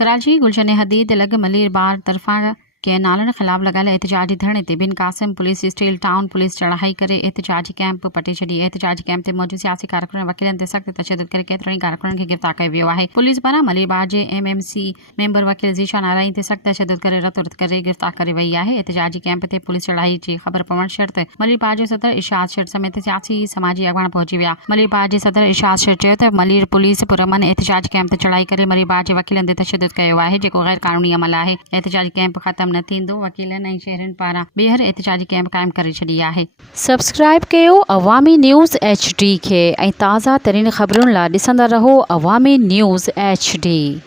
कराची गुलशन हदीद लग मलिर बार तरफा के नालन खिलाफ लगाल एहतजाजी धरणे ते Bin Qasim police steel town police चढ़ाई करे एहतजाजी कैंप पटे छड़ी। एहतजाजी कैंप ते मौजूद सियासी कारकुन वकीलन ते सख्त तशद्दुद करे केतरणी कारकुनन खे गिरफ्तार कयो वियो आहे। पुलिस पारां मलिर बार जे MMC मेंबर वकील ज़ीशान आराई ते सख्त तशद्दुद करे रतुरत करे गिरफ्तार करे वई आहे। एहतजाजी कैंप ते पुलिस चढ़ाई जी ख़बर पवण शर्त मलिर बार जे सदर इशाद शर्त समेत सियासी समाजी अॻवान पहुची विया। मलिर बार जे सदर इशाद शर्त चयो त मलिर पुलिस पुरअमन एहतजाजी कैंप ते चढ़ाई करे मलिर बार जे वकीलन ते तशद्दुद कयो आहे जेको गैर कानूनी अमल आहे। एहतजाजी कैंप ख़त्म न थींदो वकील शहरन पारा बेहर एहतजाजी कैंप कायम करे छड़ी आहे। सब्सक्राइब कयो अवामी न्यूज़ HD खे ऐं ताज़ा तरीन ख़बरुनि लाइ ॾिसंदा रहो अवामी न्यूज़ HD।